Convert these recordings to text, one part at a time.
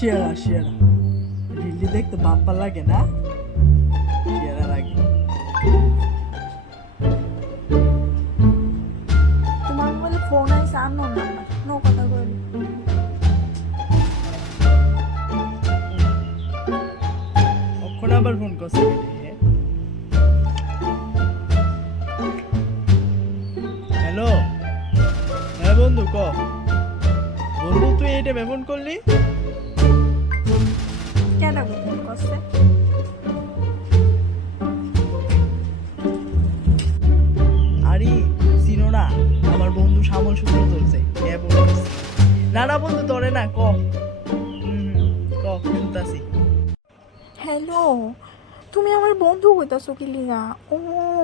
সেরা রিলি দেখতে বাম্পার লাগে না? সেরা লাগে। তোমার মোবাইলে ফোন আইসা আননোন নাম্বার, নো কথা কইলি। কখন আবার ফোন করছে রে? হ্যালো, হ্যাঁ বন্ধু ক। বন্ধু তুই এটা ফোন করলি? কেডা গো ফোন করছে? আরে চিনো না, আমার বন্ধু শ্যামল সূত্র চলছে। না বন্ধু ধরে না, ক। ক শুনতাছি। হ্যালো, তুমি আমার বন্ধু কইতাছো কি লিগা? ও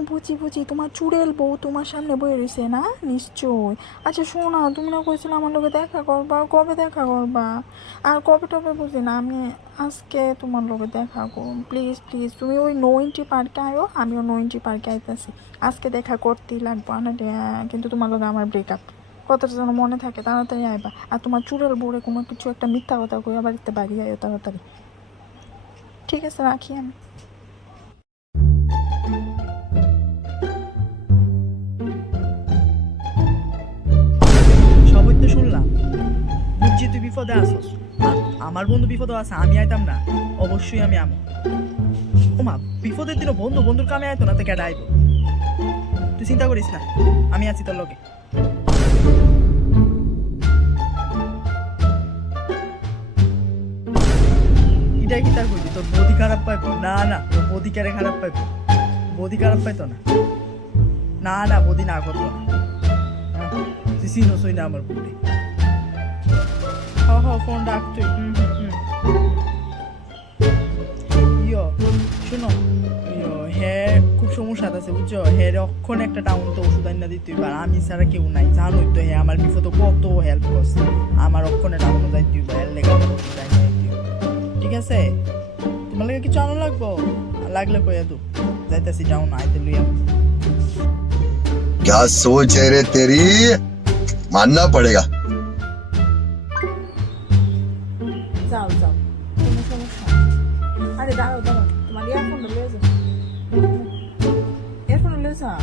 বুঝি তোমার চুড়েল বউ তোমার সামনে বয়ে রইছে না? নিশ্চয়। আচ্ছা শোনো, তুমি না কইছিলে আমার লগে দেখা করবা, কবে দেখা করবা? আর কবে টবে বুঝি না, আমি আজকে তোমার লগে দেখা করুন। প্লিজ তুমি ওই নইনটি পার্কে আয়ো, আমিও নইনটি পার্কে আইতাছি। আজকে দেখা করতেই লাগবো না, কিন্তু তোমার লগে আমার ব্রেকআপ। কথাটা যেন মনে থাকে, তাড়াতাড়ি আইবা। আর তোমার চুড়েল বউরে কোনো কিছু একটা মিথ্যা কথা কইয়া বাড়িতে বাড়ি আয়ো তাড়াতাড়ি। ঠিক আছে, রাখি আমি। সবই তো শুনলাম, বুঝছি তুই বিপদে আসস। আর আমার বন্ধু বিপদে আছে, আমি আইতাম না? অবশ্যই আমি আমো। ওমা, বিপদের দিনও বন্ধুর কামে আইতো না, তো কেডা আইব? তুই চিন্তা করিস না, আমি আছি তোর লগে। এটাই কি তার কইলি? তোর বদি খারাপ পাইবো? না তোর বদি কেড়ে খারাপ পাইবো? বদি খারাপ পাইতো না। না বদি না করতো না। হ্যাঁ, তুই চিনোসই না আমার বদি। ফোন রাখ তুই। ইয়ো শোনো, হ্যাঁ খুব সমস্যা আছে বুঝছো। হ্যাঁ অক্ষণ একটা টাউন তো ওষুধ আইনা দিতে হইবার, আমি ছাড়া কেউ নাই, জানোই তো। হ্যাঁ আমার বিপদ কত হেল্প করছে, আমার অক্ষণে টাউনে যাইতে হইব, এর লেগে আমার ওষুধ আইনা দিতে হইব। ঠিক আছে, তোমার লাগে কিছু আনো লাগবো? লাগলে কইয়া দু, যাইতাছি টাউন, আইতে লইয়া। क्या सोच है रे तेरी, मानना पड़ेगा। যাও কোনো সমস্যা নেই। আরে দাঁড়াও তোমার ইয়ারফোনটা লয়ে যাও, ইয়ারফোনটা লয়ে যাও।